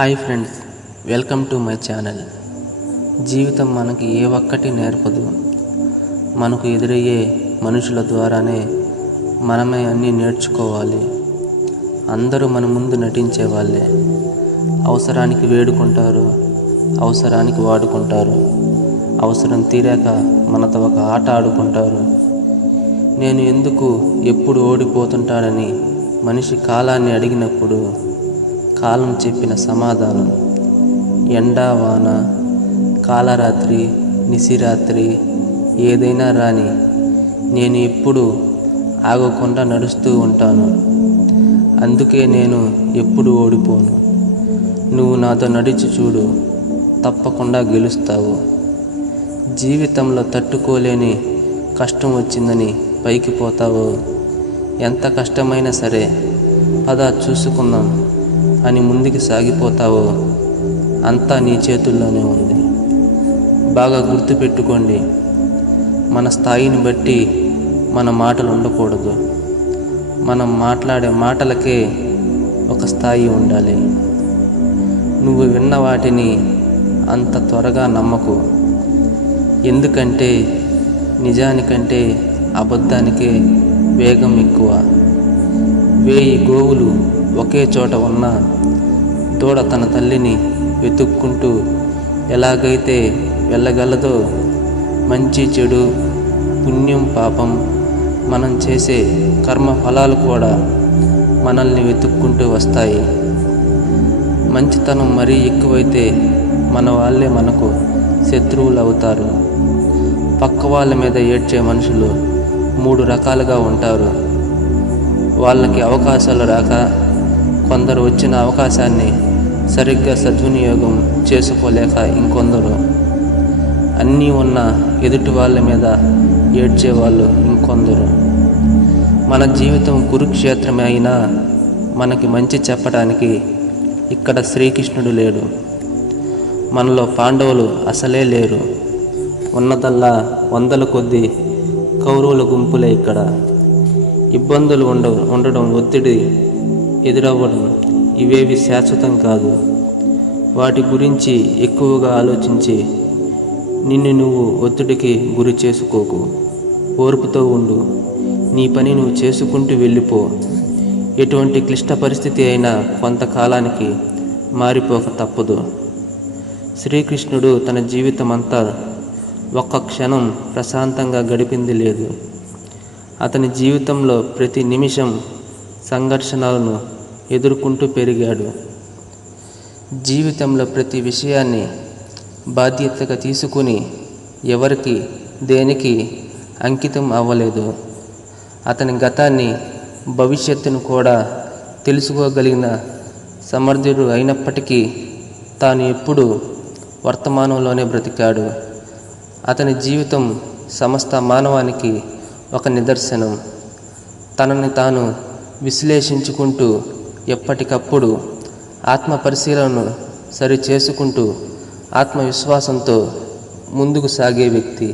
Hi friends, welcome to my channel. జీవితం మనకి ఏ ఒక్కటి నేర్పదు. మనకు ఎదురయ్యే మనుషుల ద్వారానే మనమే అన్నీ నేర్చుకోవాలి. అందరూ మన ముందు నటించే వాళ్ళే. అవసరానికి వేడుకుంటారు, అవసరానికి వాడుకుంటారు, అవసరం తీరాక మనతో ఒక ఆట ఆడుకుంటారు. నేను ఎందుకు ఎప్పుడు ఓడిపోతుంటానని మనిషి కాలాన్ని అడిగినప్పుడు కాలం చెప్పిన సమాధానం ఎండా వాన, కాలరాత్రి, నిశిరాత్రి ఏదైనా రాని నేను ఎప్పుడు ఆగకుండా నడుస్తూ ఉంటాను. అందుకే నేను ఎప్పుడు ఓడిపోను. నువ్వు నాతో నడిచి చూడు, తప్పకుండా గెలుస్తావు. జీవితంలో తట్టుకోలేని కష్టం వచ్చిందని పైకి పోతావు. ఎంత కష్టమైనా సరే పద చూసుకుందాం అని ముందుకు సాగిపోతావో అంతా నీ చేతుల్లోనే ఉంది. బాగా గుర్తుపెట్టుకోండి, మన స్థాయిని బట్టి మన మాటలు ఉండకూడదు. మనం మాట్లాడే మాటలకే ఒక స్థాయి ఉండాలి. నువ్వు విన్న వాటిని అంత త్వరగా నమ్మకు. ఎందుకంటే నిజానికంటే అబద్ధానికే వేగం ఎక్కువ. 1000 గోవులు ఒకే చోట ఉన్న దూడ తన తల్లిని వెతుక్కుంటూ ఎలాగైతే వెళ్ళగలదో, మంచి చెడు, పుణ్యం పాపం, మనం చేసే కర్మ ఫలాలు కూడా మనల్ని వెతుక్కుంటూ వస్తాయి. మంచితనం మరీ ఎక్కువైతే మన వాళ్ళే మనకు శత్రువులు అవుతారు. పక్క వాళ్ళ మీద ఏడ్చే మనుషులు 3 రకాలుగా ఉంటారు. వాళ్ళకి అవకాశాలు రాక, కొందరు వచ్చిన అవకాశాన్ని సరిగ్గా సద్వినియోగం చేసుకోలేక, ఇంకొందరు అన్నీ ఉన్న ఎదుటి వాళ్ళ మీద ఏడ్చేవాళ్ళు ఇంకొందరు. మన జీవితం కురుక్షేత్రమే అయినా మనకి మంచి చెప్పడానికి ఇక్కడ శ్రీకృష్ణుడు లేడు. మనలో పాండవులు అసలే లేరు. ఉన్నదల్లా 100ల కొద్దీ కౌరవుల గుంపులే. ఇక్కడ ఇబ్బందులు ఉండడం, ఒత్తిడి ఎదురవ్వడం ఇవేవి శాశ్వతం కాదు. వాటి గురించి ఎక్కువగా ఆలోచించి నిన్ను నువ్వు ఒత్తిడికి గురి చేసుకోకు. ఓర్పుతో ఉండు. నీ పని నువ్వు చేసుకుంటూ వెళ్ళిపో. ఎటువంటి క్లిష్ట పరిస్థితి అయినా కొంతకాలానికి మారిపోక తప్పదు. శ్రీకృష్ణుడు తన జీవితం అంతా ఒక్క క్షణం ప్రశాంతంగా గడిపింది లేదు. అతని జీవితంలో ప్రతి నిమిషం సంఘర్షణలను ఎదుర్కొంటూ పెరిగాడు. జీవితంలో ప్రతి విషయాన్ని బాధ్యతగా తీసుకుని ఎవరికి దేనికి అంకితం అవ్వలేదు. అతని గతాన్ని భవిష్యత్తును కూడా తెలుసుకోగలిగిన సమర్థుడు అయినప్పటికీ తాను ఎప్పుడూ వర్తమానంలోనే బ్రతికాడు. అతని జీవితం సమస్త మానవానికి ఒక నిదర్శనం. తనని తాను విశ్లేషించుకుంటూ ఎప్పటికప్పుడు ఆత్మ పరిశీలనను సరి చేసుకుంటూ ఆత్మవిశ్వాసంతో ముందుకు సాగే వ్యక్తి.